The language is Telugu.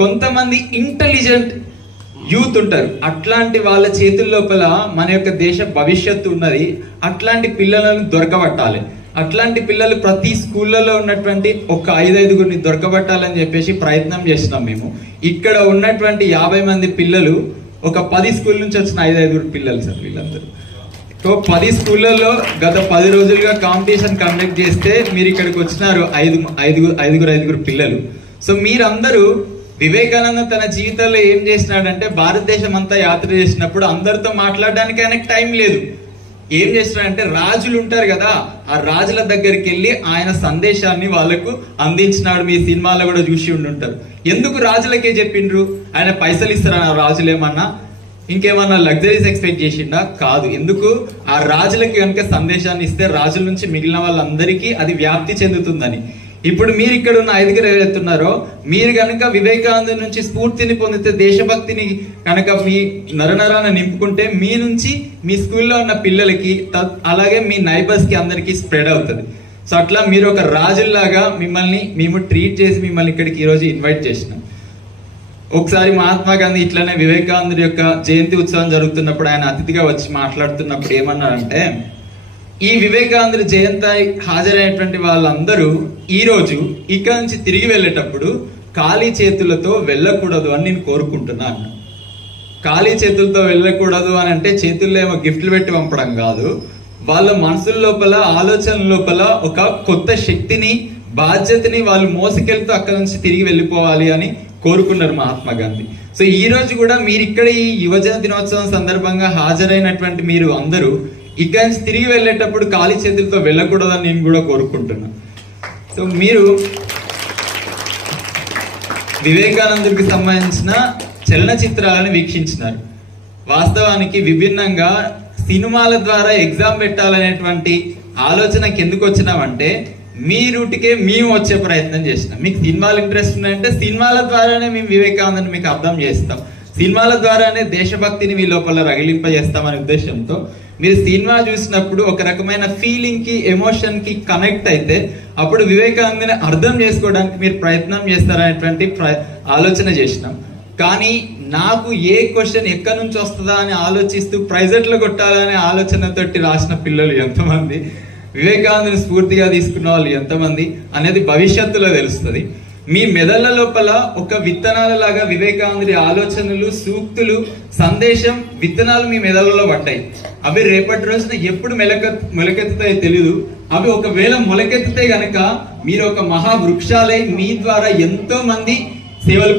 కొంతమంది ఇంటెలిజెంట్ యూత్ ఉంటారు. అట్లాంటి వాళ్ళ చేతుల లోపల మన యొక్క దేశ భవిష్యత్తు ఉన్నది. అట్లాంటి పిల్లలను దొరకబట్టాలి. అట్లాంటి పిల్లలు ప్రతి స్కూళ్ళలో ఉన్నటువంటి ఒక 5-5గురిని దొరకబట్టాలని చెప్పేసి ప్రయత్నం చేసినాం మేము. ఇక్కడ ఉన్నటువంటి 50 మంది పిల్లలు ఒక 10 స్కూల్ నుంచి వచ్చిన 5-5 పిల్లలు సార్ వీళ్ళందరూ. సో 10 స్కూళ్ళల్లో గత 10 రోజులుగా కాంపిటీషన్ కండక్ట్ చేస్తే మీరు ఇక్కడికి వచ్చినారు 5 పిల్లలు. సో మీరందరూ వివేకానంద తన జీవితంలో ఏం చేసినాడంటే భారతదేశం అంతా యాత్ర చేసినప్పుడు అందరితో మాట్లాడడానికి ఆయనకు టైం లేదు. ఏం చేస్తున్నాడంటే రాజులు ఉంటారు కదా, ఆ రాజుల దగ్గరికి వెళ్ళి ఆయన సందేశాన్ని వాళ్ళకు అందించినాడు. మీ సినిమాలో కూడా చూసి ఉండుంటారు. ఎందుకు రాజులకే చెప్పిండ్రు? ఆయన పైసలు ఇస్తారా రాజులు? ఏమన్నా ఇంకేమన్నా లగ్జరీస్ ఎక్స్పెక్ట్ చేసిండా? కాదు. ఎందుకు? ఆ రాజులకి కనుక సందేశాన్ని ఇస్తే రాజుల నుంచి మిగిలిన వాళ్ళందరికీ అది వ్యాప్తి చెందుతుందని. ఇప్పుడు మీరు ఇక్కడ ఉన్న 5 ఎవరెత్తున్నారో మీరు కనుక వివేకానంద నుంచి స్ఫూర్తిని పొందితే, దేశభక్తిని కనుక మీ నరనరాన నింపుకుంటే మీ నుంచి మీ స్కూల్లో ఉన్న పిల్లలకి అలాగే మీ నైబర్స్ కి అందరికి స్ప్రెడ్ అవుతుంది. సో అట్లా మీరు ఒక రాజుల్లాగా మిమ్మల్ని మేము ట్రీట్ చేసి మిమ్మల్ని ఇక్కడికి ఈరోజు ఇన్వైట్ చేసినాం. ఒకసారి మహాత్మా గాంధీ ఇట్లనే వివేకానందుడి యొక్క జయంతి ఉత్సవం జరుగుతున్నప్పుడు ఆయన అతిథిగా వచ్చి మాట్లాడుతున్నప్పుడు ఏమన్నారంటే, ఈ వివేకానందుడి జయంతి హాజరైనటువంటి వాళ్ళందరూ ఈ రోజు ఇక్కడ నుంచి తిరిగి వెళ్ళేటప్పుడు ఖాళీ చేతులతో వెళ్ళకూడదు అని నేను కోరుకుంటున్నాను. ఖాళీ చేతులతో వెళ్ళకూడదు అని అంటే చేతుల్లో ఏమో గిఫ్ట్లు పెట్టి పంపడం కాదు, వాళ్ళ మనసుల లోపల ఆలోచనల లోపల ఒక కొత్త శక్తిని బాధ్యతని వాళ్ళు మోసుకెళ్తూ అక్కడ నుంచి తిరిగి వెళ్ళిపోవాలి అని కోరుకున్నారు మహాత్మా గాంధీ. సో ఈ రోజు కూడా మీరు ఇక్కడ ఈ యువజన దినోత్సవం సందర్భంగా హాజరైనటువంటి మీరు అందరూ ఇక్కడ నుంచి తిరిగి వెళ్ళేటప్పుడు ఖాళీ చేతులతో వెళ్ళకూడదని నేను కూడా కోరుకుంటున్నాను. సో మీరు వివేకానందుడికి సంబంధించిన చలనచిత్రాలను వీక్షించినారు. వాస్తవానికి విభిన్నంగా సినిమాల ద్వారా ఎగ్జామ్ పెట్టాలనేటువంటి ఆలోచనకి ఎందుకు వచ్చినామంటే, మీ రూట్కే మేము వచ్చే ప్రయత్నం చేసినాం. మీకు సినిమాలు ఇంట్రెస్ట్ ఉన్నాయంటే సినిమాల ద్వారానే మేము వివేకానందని మీకు అర్థం చేస్తాం. సినిమాల ద్వారానే దేశభక్తిని మీ లోపల రగిలింపజేస్తామనే ఉద్దేశంతో మీరు సినిమా చూసినప్పుడు ఒక రకమైన ఫీలింగ్ కి, ఎమోషన్ కి కనెక్ట్ అయితే అప్పుడు వివేకానందని అర్థం చేసుకోవడానికి మీరు ప్రయత్నం చేస్తారనేటువంటి ఆలోచన చేసినాం. కానీ నాకు ఏ క్వశ్చన్ ఎక్కడి నుంచి వస్తుందా అని ఆలోచిస్తూ ప్రైజెట్లు కొట్టాలనే ఆలోచనతోటి రాసిన పిల్లలు ఎంతమంది, వివేకానందని స్ఫూర్తిగా తీసుకున్న వాళ్ళు ఎంతమంది అనేది భవిష్యత్తులో తెలుస్తుంది. మీ మెదళ్ళ లోపల ఒక విత్తనాల లాగా వివేకానందుడి ఆలోచనలు, సూక్తులు, సందేశం విత్తనాలు మీ మెదళ్ళలో పడ్డాయి. అవి రేపటి రోజున ఎప్పుడు మొలకెత్తుతాయో తెలీదు. అవి ఒకవేళ మొలకెత్తితే గనక మీరు ఒక మహావృక్షాలై మీ ద్వారా ఎంతో మంది సేవలు